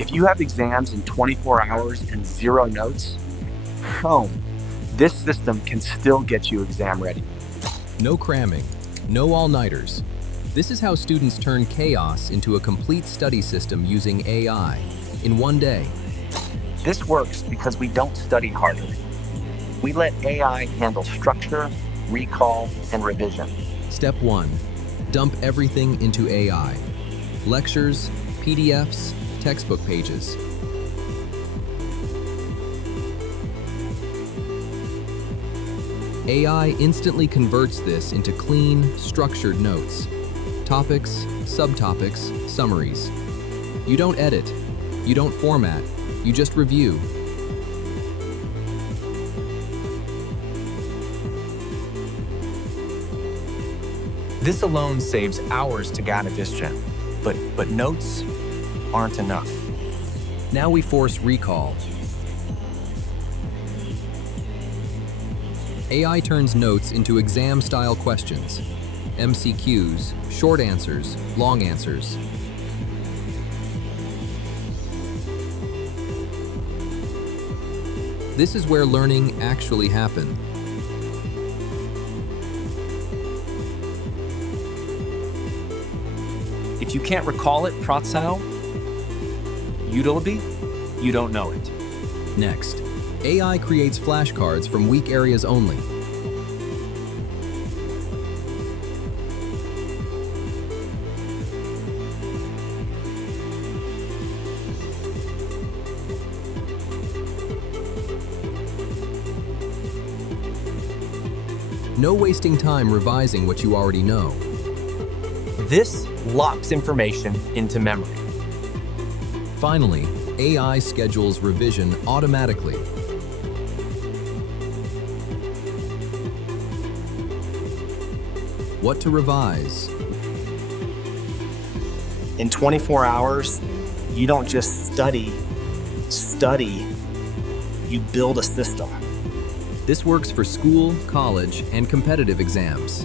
If you have exams in 24 hours and zero notes, oh, this system can still get you exam ready. No cramming, no all-nighters. This is how students turn chaos into a complete study system using AI in one day. This works because we don't study harder. We let AI handle structure, recall, and revision. Step 1. Dump everything into AI. Lectures, PDFs, textbook pages. AI instantly converts this into clean, structured notes. Topics, subtopics, summaries. You don't edit, you don't format, you just review. This alone saves hours to data vision, but notes aren't enough. Now we force recall. AI turns notes into exam-style questions. MCQs, short answers, long answers. This is where learning actually happens. If you can't recall it Pratzau, utility, you don't know it. Next, AI creates flashcards from weak areas only. No wasting time revising what you already know. This locks information into memory. Finally, AI schedules revision automatically. What to revise? In 24 hours, you don't just study, you build a system. This works for school, college, and competitive exams.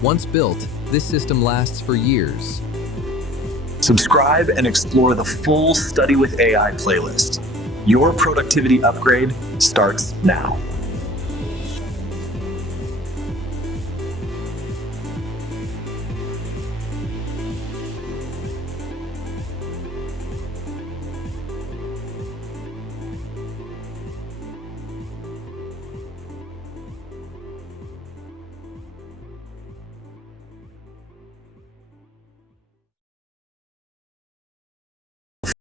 Once built, this system lasts for years. Subscribe and explore the full Study with AI playlist. Your productivity upgrade starts now.